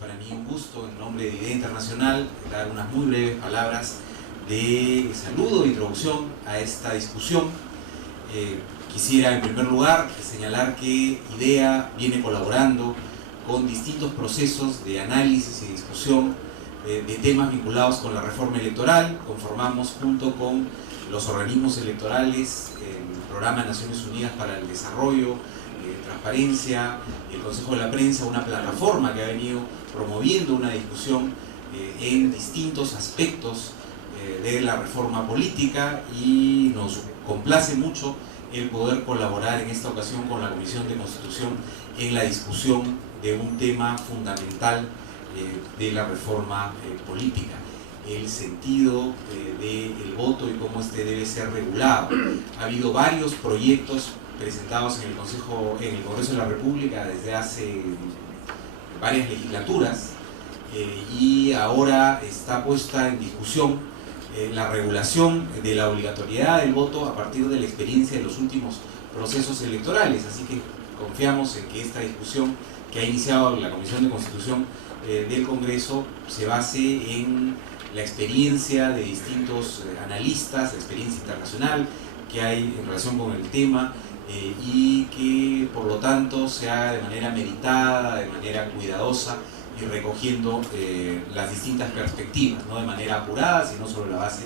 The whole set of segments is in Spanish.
para mí un gusto, en nombre de IDEA Internacional, dar unas muy breves palabras de saludo e introducción a esta discusión. Quisiera en primer lugar señalar que IDEA viene colaborando con distintos procesos de análisis y discusión de temas vinculados con la reforma electoral. Conformamos junto con los organismos electorales, el Programa de Naciones Unidas para el Desarrollo, Transparencia, el Consejo de la Prensa, una plataforma que ha venido promoviendo una discusión en distintos aspectos de la reforma política, y nos complace mucho el poder colaborar en esta ocasión con la Comisión de Constitución en la discusión de un tema fundamental de la reforma política, el sentido del voto y cómo este debe ser regulado. Ha habido varios proyectos presentados en el Congreso de la República desde hace varias legislaturas, y ahora está puesta en discusión la regulación de la obligatoriedad del voto a partir de la experiencia de los últimos procesos electorales. Así que confiamos en que esta discusión que ha iniciado la Comisión de Constitución del Congreso se base en la experiencia de distintos analistas, la experiencia internacional que hay en relación con el tema, y que por lo tanto se haga de manera meditada, de manera cuidadosa, y recogiendo las distintas perspectivas, no de manera apurada, sino sobre la base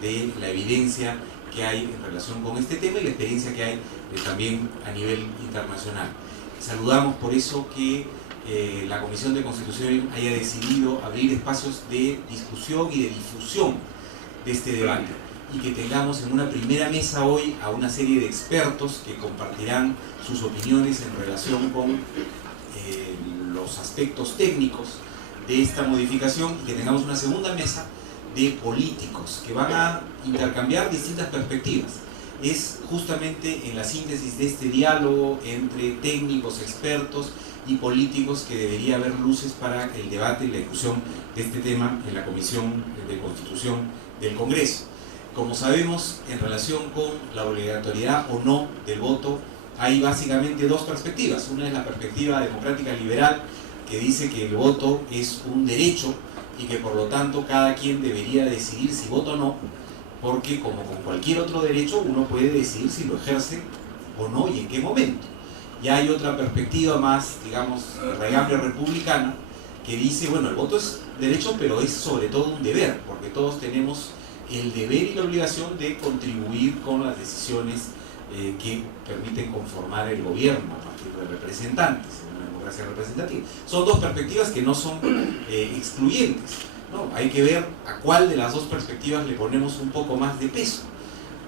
de la evidencia que hay en relación con este tema y la experiencia que hay también a nivel internacional. Saludamos por eso que la Comisión de Constitución haya decidido abrir espacios de discusión y de difusión de este debate, y que tengamos en una primera mesa hoy a una serie de expertos que compartirán sus opiniones en relación con los aspectos técnicos de esta modificación, y que tengamos una segunda mesa de políticos que van a intercambiar distintas perspectivas. Es justamente en la síntesis de este diálogo entre técnicos, expertos y políticos que debería haber luces para el debate y la discusión de este tema en la Comisión de Constitución del Congreso. Como sabemos, en relación con la obligatoriedad o no del voto, hay básicamente dos perspectivas. Una es la perspectiva democrática liberal, que dice que el voto es un derecho y que por lo tanto cada quien debería decidir si vota o no, porque como con cualquier otro derecho uno puede decidir si lo ejerce o no y en qué momento. Y hay otra perspectiva más, digamos, regambre republicana, que dice, bueno, el voto es derecho, pero es sobre todo un deber, porque todos tenemos el deber y la obligación de contribuir con las decisiones que permiten conformar el gobierno a partir de representantes, en una democracia representativa. Son dos perspectivas que no son excluyentes, ¿no? Hay que ver a cuál de las dos perspectivas le ponemos un poco más de peso,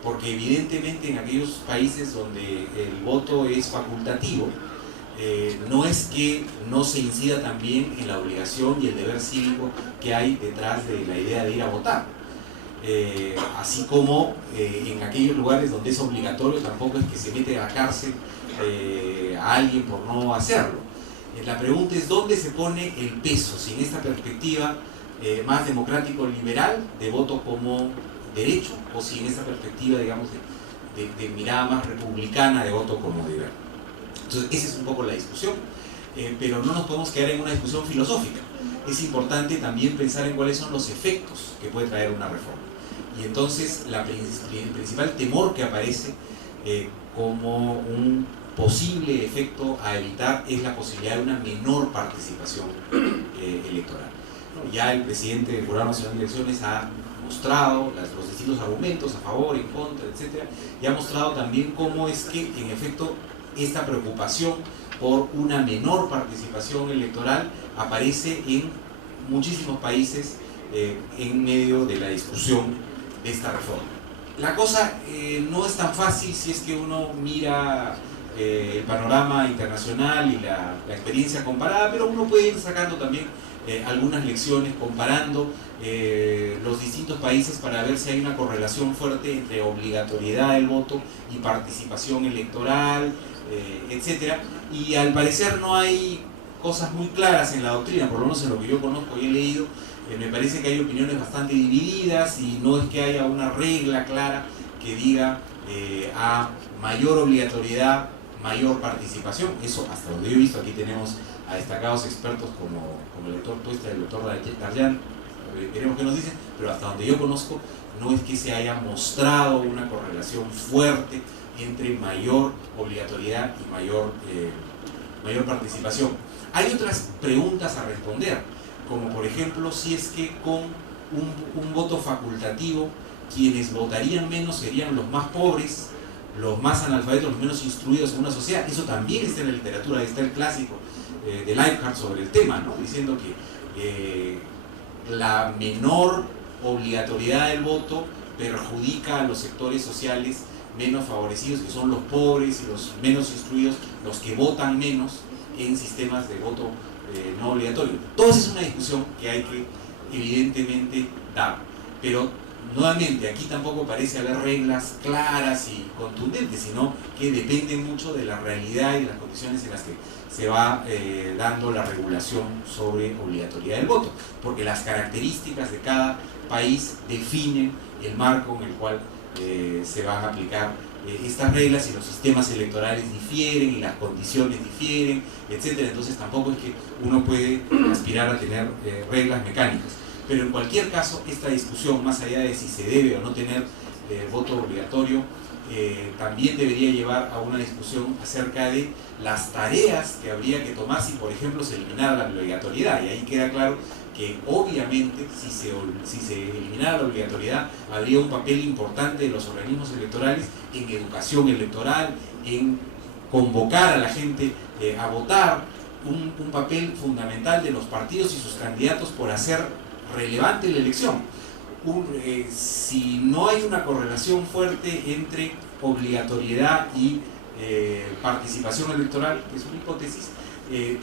porque evidentemente en aquellos países donde el voto es facultativo, no es que no se incida también en la obligación y el deber cívico que hay detrás de la idea de ir a votar. Así como en aquellos lugares donde es obligatorio, tampoco es que se mete a la cárcel a alguien por no hacerlo. La pregunta es dónde se pone el peso, si en esta perspectiva más democrático-liberal de voto como derecho, o si en esta perspectiva, digamos, de mirada más republicana de voto como deber. Entonces esa es un poco la discusión, pero no nos podemos quedar en una discusión filosófica. Es importante también pensar en cuáles son los efectos que puede traer una reforma. Y entonces el principal temor que aparece como un posible efecto a evitar es la posibilidad de una menor participación electoral. Ya el presidente del Jurado Nacional de Elecciones ha mostrado los distintos argumentos a favor, en contra, etc. Y ha mostrado también cómo es que, en efecto, esta preocupación por una menor participación electoral aparece en muchísimos países en medio de la discusión de esta reforma. La cosa no es tan fácil si es que uno mira el panorama internacional y la experiencia comparada, pero uno puede ir sacando también algunas lecciones comparando los distintos países para ver si hay una correlación fuerte entre obligatoriedad del voto y participación electoral, etcétera. Y al parecer no hay cosas muy claras en la doctrina, por lo menos en lo que yo conozco y he leído. Me parece que hay opiniones bastante divididas y no es que haya una regla clara que diga a mayor obligatoriedad, mayor participación. Eso hasta donde yo he visto, aquí tenemos a destacados expertos como el doctor Tuesta y el doctor Daryan, veremos qué nos dicen, pero hasta donde yo conozco no es que se haya mostrado una correlación fuerte entre mayor obligatoriedad y mayor participación. Hay otras preguntas a responder, como por ejemplo si es que con un voto facultativo quienes votarían menos serían los más pobres, los más analfabetos, los menos instruidos en una sociedad. Eso también está en la literatura, está el clásico de Leiphart sobre el tema, ¿no? Diciendo que la menor obligatoriedad del voto perjudica a los sectores sociales menos favorecidos, que son los pobres y los menos instruidos, los que votan menos en sistemas de voto no obligatorio. Entonces es una discusión que hay que evidentemente dar, pero nuevamente aquí tampoco parece haber reglas claras y contundentes, sino que dependen mucho de la realidad y de las condiciones en las que se va dando la regulación sobre obligatoriedad del voto, porque las características de cada país definen el marco en el cual se van a aplicar estas reglas, y los sistemas electorales difieren y las condiciones difieren, etcétera. Entonces tampoco es que uno puede aspirar a tener reglas mecánicas. Pero en cualquier caso, esta discusión, más allá de si se debe o no tener voto obligatorio, también debería llevar a una discusión acerca de las tareas que habría que tomar si, por ejemplo, se eliminara la obligatoriedad. Y ahí queda claro que obviamente si se eliminara la obligatoriedad, habría un papel importante de los organismos electorales en educación electoral, en convocar a la gente a votar, un papel fundamental de los partidos y sus candidatos por hacer relevante la elección. Si no hay una correlación fuerte entre obligatoriedad y participación electoral, que es una hipótesis,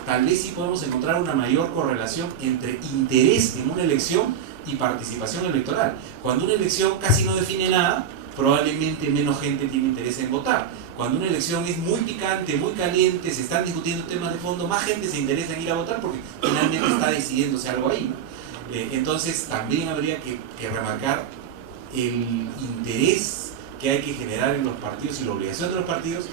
tal vez sí podemos encontrar una mayor correlación entre interés en una elección y participación electoral. Cuando una elección casi no define nada, probablemente menos gente tiene interés en votar. Cuando una elección es muy picante, muy caliente, se están discutiendo temas de fondo, más gente se interesa en ir a votar porque finalmente está decidiéndose algo ahí, ¿no? Entonces también habría que remarcar el interés que hay que generar en los partidos y la obligación de los partidos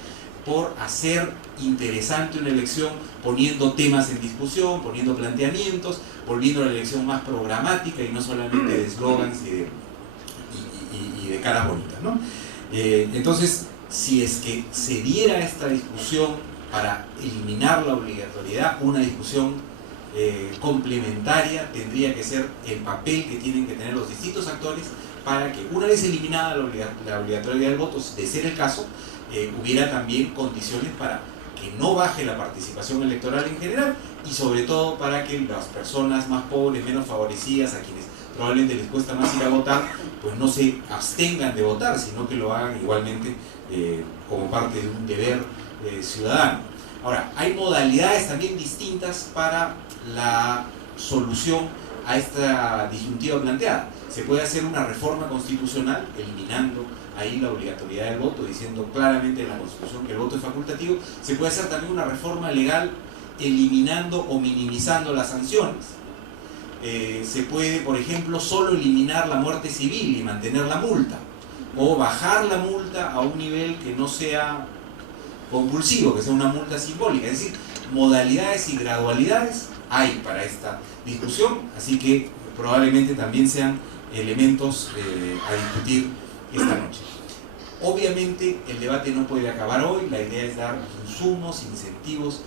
por hacer interesante una elección, poniendo temas en discusión, poniendo planteamientos, volviendo a la elección más programática y no solamente de eslogans y de caras bonitas, ¿no? Entonces, si es que se diera esta discusión para eliminar la obligatoriedad, una discusión complementaria tendría que ser el papel que tienen que tener los distintos actores para que, una vez eliminada la obligatoriedad del voto, de ser el caso, hubiera también condiciones para que no baje la participación electoral en general, y sobre todo para que las personas más pobres, menos favorecidas, a quienes probablemente les cuesta más ir a votar, pues no se abstengan de votar, sino que lo hagan igualmente como parte de un deber ciudadano. Ahora, hay modalidades también distintas para la solución a esta disyuntiva planteada. Se puede hacer una reforma constitucional eliminando ahí la obligatoriedad del voto, diciendo claramente en la Constitución que el voto es facultativo. Se puede hacer también una reforma legal eliminando o minimizando las sanciones. Se puede, por ejemplo, solo eliminar la muerte civil y mantener la multa, o bajar la multa a un nivel que no sea compulsivo, que sea una multa simbólica. Es decir, modalidades y gradualidades hay para esta discusión, así que probablemente también sean elementos a discutir esta noche. Obviamente el debate no puede acabar hoy, la idea es dar insumos, incentivos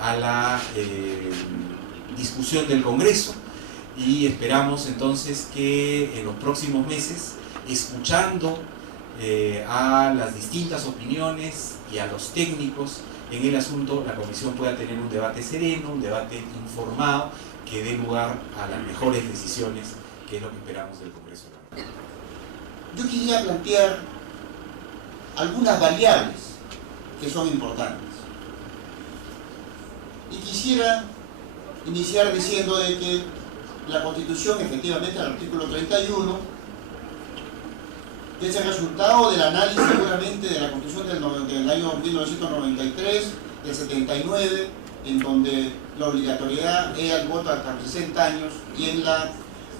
a la discusión del Congreso, y esperamos entonces que en los próximos meses, escuchando a las distintas opiniones y a los técnicos en el asunto, la Comisión pueda tener un debate sereno, un debate informado, que dé lugar a las mejores decisiones, que es lo que esperamos del Congreso. Yo quería plantear algunas variables que son importantes. Y quisiera iniciar diciendo de que la Constitución, efectivamente, el artículo 31, que es el resultado del análisis seguramente de la Constitución del año 1993, del 79, en donde la obligatoriedad era el voto hasta los 60 años, y en la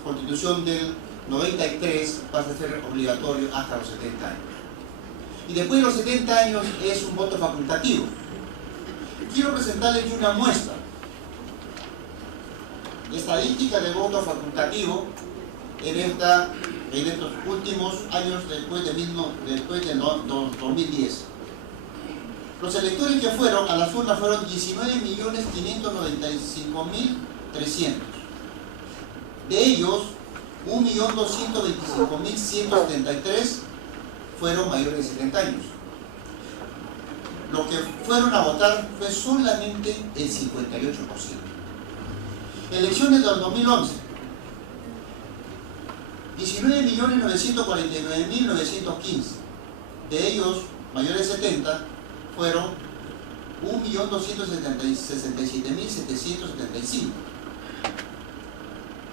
Constitución del 93 pasa a ser obligatorio hasta los 70 años. Y después de los 70 años es un voto facultativo. Quiero presentarles una muestra estadística de voto facultativo en estos últimos años después del 2010. Los electores que fueron a las urnas fueron 19.595.300. De ellos, 1.225.173 fueron mayores de 70 años. Los que fueron a votar fue solamente el 58%. Elecciones del 2011. 19.949.915. De ellos, mayores de 70, fueron 1.267.775.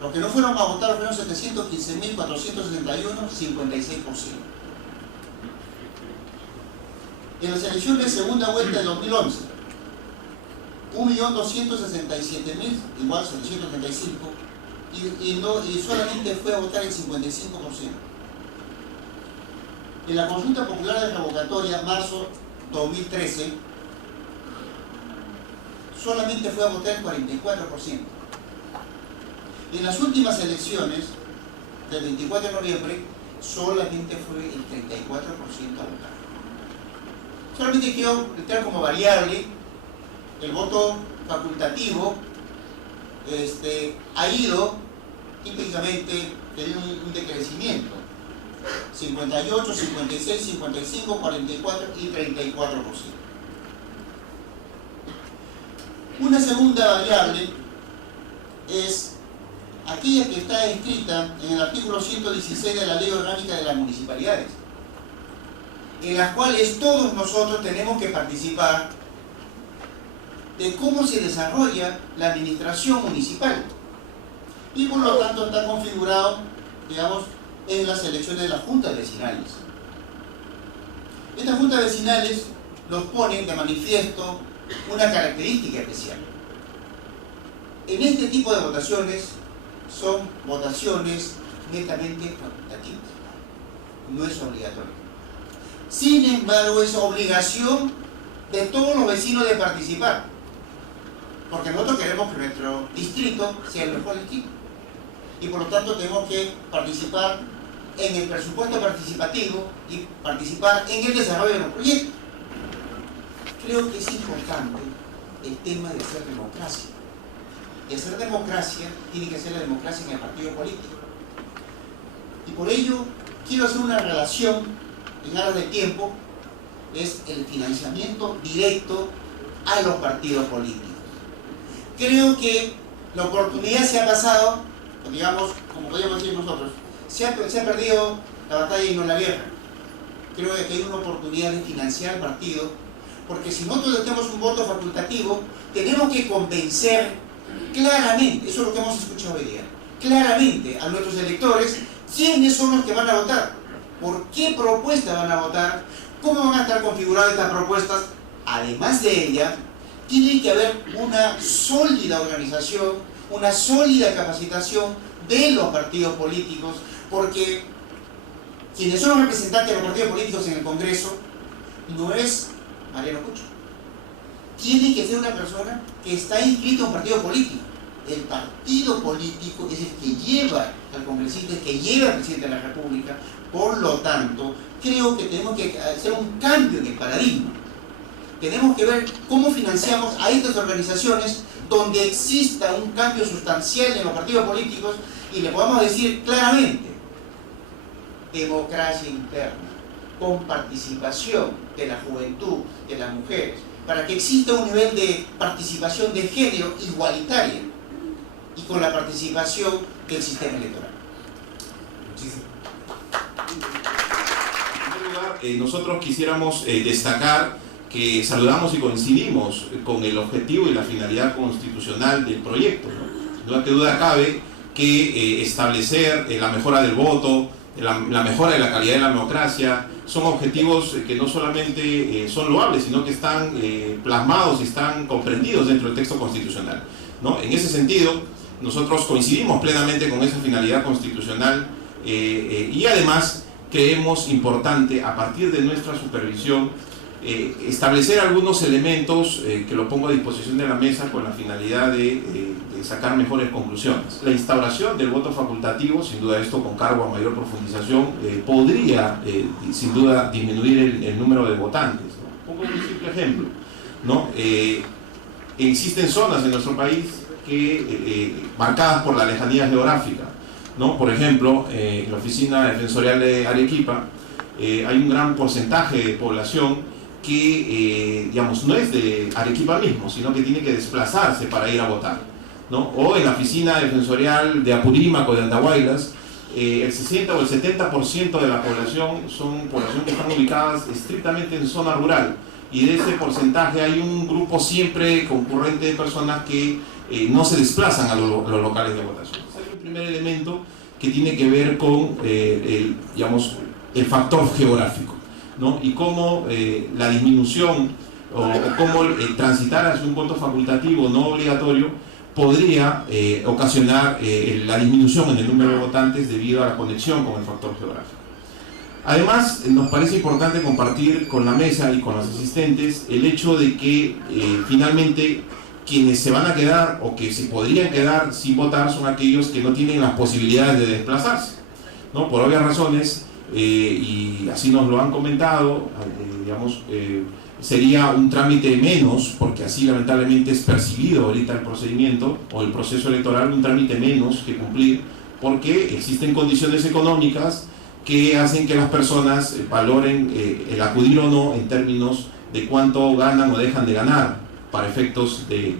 Los que no fueron a votar fueron 715.461, 56%. En las elecciones de segunda vuelta de 2011, 1.267.000, igual 735, y solamente fue a votar el 55%. En la consulta popular de revocatoria, marzo 2013, solamente fue a votar el 44%. En las últimas elecciones, del 24 de noviembre, solamente fue el 34% a votar. Solamente quiero entrar como variable, el voto facultativo ha ido típicamente en un decrecimiento. 58, 56, 55, 44 y 34%. Una segunda variable es aquella que está escrita en el artículo 116 de la Ley Orgánica de las Municipalidades, en las cuales todos nosotros tenemos que participar de cómo se desarrolla la administración municipal, y por lo tanto está configurado, digamos, en las elecciones de las juntas vecinales. Estas juntas vecinales nos ponen de manifiesto una característica especial. En este tipo de votaciones son votaciones netamente facultativas, no es obligatorio. Sin embargo, es obligación de todos los vecinos de participar, porque nosotros queremos que nuestro distrito sea el mejor distrito, y por lo tanto tenemos que participar en el presupuesto participativo y participar en el desarrollo de los proyectos. Creo que es importante el tema de hacer democracia. Y hacer democracia tiene que ser la democracia en el partido político. Y por ello quiero hacer una relación en aras de tiempo, es el financiamiento directo a los partidos políticos. Creo que la oportunidad se ha pasado, digamos, como podríamos decir nosotros, se ha perdido la batalla y no la guerra. Creo que hay una oportunidad de financiar el partido, porque si nosotros tenemos un voto facultativo, tenemos que convencer claramente, eso es lo que hemos escuchado hoy día, claramente a nuestros electores quiénes son los que van a votar, por qué propuesta van a votar, cómo van a estar configuradas estas propuestas. Además de ella, tiene que haber una sólida organización, una sólida capacitación de los partidos políticos, porque quienes son los representantes de los partidos políticos en el Congreso no es Mariano Cucho. Tiene que ser una persona que está inscrita en un partido político. El partido político es el que lleva al congresista, el que lleva al presidente de la República. Por lo tanto, creo que tenemos que hacer un cambio en el paradigma. Tenemos que ver cómo financiamos a estas organizaciones donde exista un cambio sustancial en los partidos políticos y le podamos decir claramente: democracia interna, con participación de la juventud, de las mujeres, para que exista un nivel de participación de género igualitaria y con la participación del sistema electoral. Muchísimas. En primer lugar, nosotros quisiéramos destacar que saludamos y coincidimos con el objetivo y la finalidad constitucional del proyecto, ¿no? No duda cabe que establecer la mejora del voto, la mejora de la calidad de la democracia, son objetivos que no solamente son loables, sino que están plasmados y están comprendidos dentro del texto constitucional, ¿no? En ese sentido, nosotros coincidimos plenamente con esa finalidad constitucional y además creemos importante, a partir de nuestra supervisión, establecer algunos elementos que lo pongo a disposición de la mesa con la finalidad de sacar mejores conclusiones. La instauración del voto facultativo, sin duda esto con cargo a mayor profundización, podría sin duda disminuir el número de votantes, ¿no? Pongo un simple ejemplo, ¿no? Existen zonas en nuestro país marcadas por la lejanía geográfica, ¿no? Por ejemplo, en la oficina defensorial de Arequipa hay un gran porcentaje de población que digamos, no es de Arequipa mismo, sino que tiene que desplazarse para ir a votar, ¿no? O en la oficina defensorial de Apurímac o de Andahuaylas, el 60 o el 70% de la población son población que están ubicadas estrictamente en zona rural, y de ese porcentaje hay un grupo siempre concurrente de personas que no se desplazan a los locales de votación. Hay un primer elemento que tiene que ver con digamos, el factor geográfico, ¿no? Y cómo la disminución o cómo transitar hacia un voto facultativo no obligatorio podría ocasionar la disminución en el número de votantes debido a la conexión con el factor geográfico. Además, nos parece importante compartir con la mesa y con los asistentes el hecho de que finalmente quienes se van a quedar o que se podrían quedar sin votar son aquellos que no tienen las posibilidades de desplazarse, ¿no? Por obvias razones, y así nos lo han comentado, digamos, sería un trámite menos, porque así lamentablemente es percibido ahorita el procedimiento o el proceso electoral, un trámite menos que cumplir, porque existen condiciones económicas que hacen que las personas valoren el acudir o no en términos de cuánto ganan o dejan de ganar para efectos de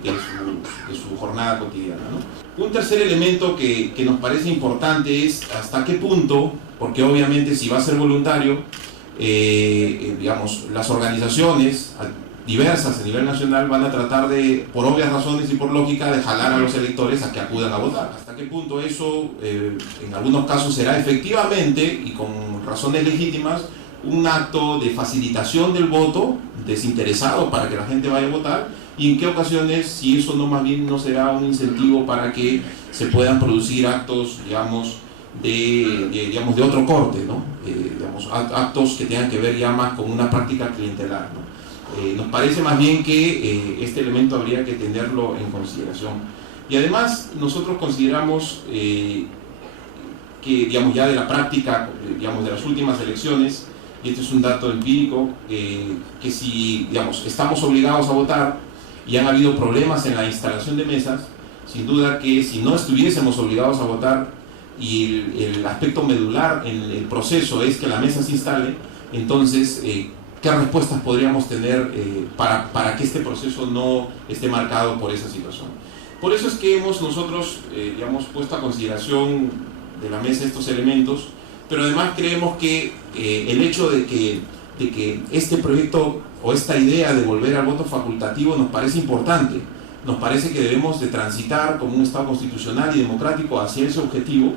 su jornada cotidiana, ¿no? Un tercer elemento que nos parece importante es hasta qué punto, porque obviamente si va a ser voluntario, digamos, las organizaciones diversas a nivel nacional van a tratar de, por obvias razones y por lógica, de jalar a los electores a que acudan a votar. Hasta qué punto eso, en algunos casos, será efectivamente y con razones legítimas un acto de facilitación del voto desinteresado para que la gente vaya a votar, y en qué ocasiones, si eso no más bien no será un incentivo para que se puedan producir actos, digamos, de otro corte, ¿no? Digamos, actos que tengan que ver ya más con una práctica clientelar, ¿no? Nos parece más bien que este elemento habría que tenerlo en consideración. Y además nosotros consideramos que, digamos, ya de la práctica, digamos, de las últimas elecciones, y este es un dato empírico, que si, digamos, estamos obligados a votar y han habido problemas en la instalación de mesas, sin duda que si no estuviésemos obligados a votar y el aspecto medular en el proceso es que la mesa se instale, entonces ¿qué respuestas podríamos tener para que este proceso no esté marcado por esa situación? Por eso es que hemos nosotros digamos, puesto a consideración de la mesa estos elementos, pero además creemos que el hecho de que este proyecto o esta idea de volver al voto facultativo nos parece importante. Nos parece que debemos de transitar como un Estado constitucional y democrático hacia ese objetivo,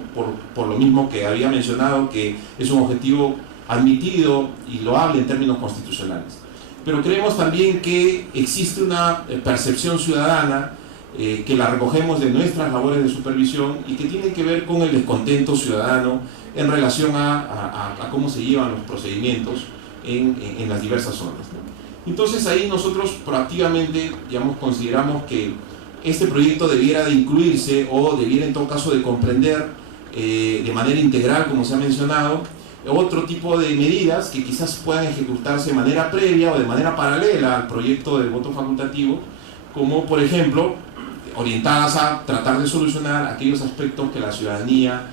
por lo mismo que había mencionado que es un objetivo admitido y loable en términos constitucionales. Pero creemos también que existe una percepción ciudadana que la recogemos de nuestras labores de supervisión y que tiene que ver con el descontento ciudadano en relación a cómo se llevan los procedimientos en las diversas zonas, ¿no? Entonces ahí nosotros proactivamente, digamos, consideramos que este proyecto debiera de incluirse o debiera en todo caso de comprender de manera integral, como se ha mencionado, otro tipo de medidas que quizás puedan ejecutarse de manera previa o de manera paralela al proyecto de voto facultativo, como por ejemplo orientadas a tratar de solucionar aquellos aspectos que la ciudadanía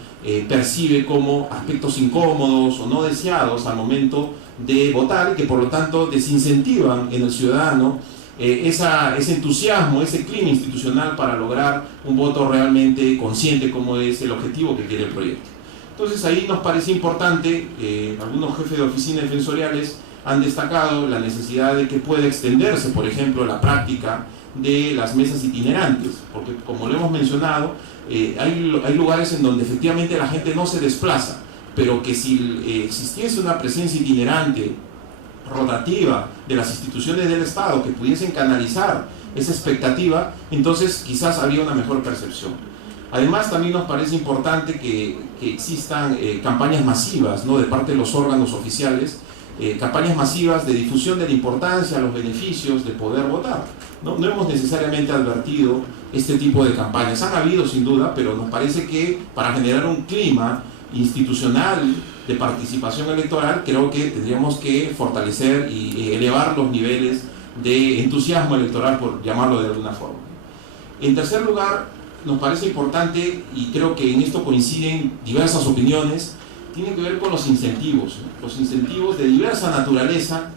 percibe como aspectos incómodos o no deseados al momento de votar, y que por lo tanto desincentivan en el ciudadano ese entusiasmo, ese clima institucional para lograr un voto realmente consciente como es el objetivo que quiere el proyecto. Entonces ahí nos parece importante, algunos jefes de oficinas defensoriales han destacado la necesidad de que pueda extenderse, por ejemplo, la práctica de las mesas itinerantes, porque como lo hemos mencionado, hay lugares en donde efectivamente la gente no se desplaza, pero que si existiese una presencia itinerante, rotativa, de las instituciones del Estado que pudiesen canalizar esa expectativa, entonces quizás habría una mejor percepción. Además, también nos parece importante que existan campañas masivas, ¿no?, de parte de los órganos oficiales campañas masivas de difusión de la importancia, los beneficios de poder votar. No hemos necesariamente advertido este tipo de campañas. Han habido sin duda, pero nos parece que para generar un clima institucional de participación electoral, creo que tendríamos que fortalecer y elevar los niveles de entusiasmo electoral, por llamarlo de alguna forma. En tercer lugar, nos parece importante, y creo que en esto coinciden diversas opiniones, tiene que ver con los incentivos de diversa naturaleza,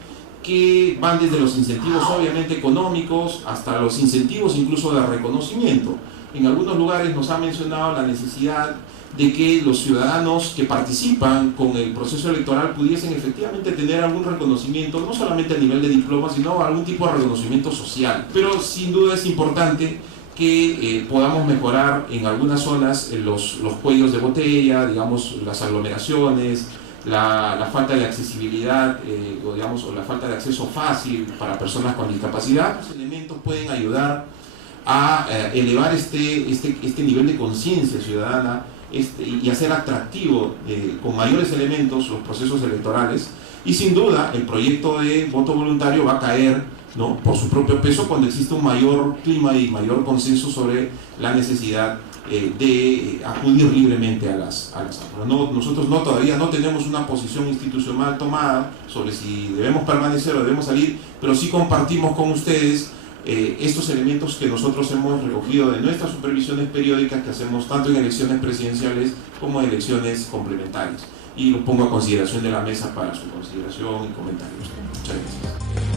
que van desde los incentivos obviamente económicos hasta los incentivos incluso de reconocimiento. En algunos lugares nos ha mencionado la necesidad de que los ciudadanos que participan con el proceso electoral pudiesen efectivamente tener algún reconocimiento, no solamente a nivel de diploma, sino algún tipo de reconocimiento social. Pero sin duda es importante que podamos mejorar en algunas zonas los cuellos de botella, digamos, las aglomeraciones, la falta de accesibilidad o la falta de acceso fácil para personas con discapacidad. Los elementos pueden ayudar a elevar este nivel de conciencia ciudadana y hacer atractivo con mayores elementos los procesos electorales. Y sin duda el proyecto de voto voluntario va a caer, ¿no?, por su propio peso cuando existe un mayor clima y mayor consenso sobre la necesidad de acudir libremente a las aulas. Nosotros todavía no tenemos una posición institucional tomada sobre si debemos permanecer o debemos salir, pero sí compartimos con ustedes estos elementos que nosotros hemos recogido de nuestras supervisiones periódicas que hacemos tanto en elecciones presidenciales como en elecciones complementarias. Y lo pongo a consideración de la mesa para su consideración y comentarios. Muchas gracias.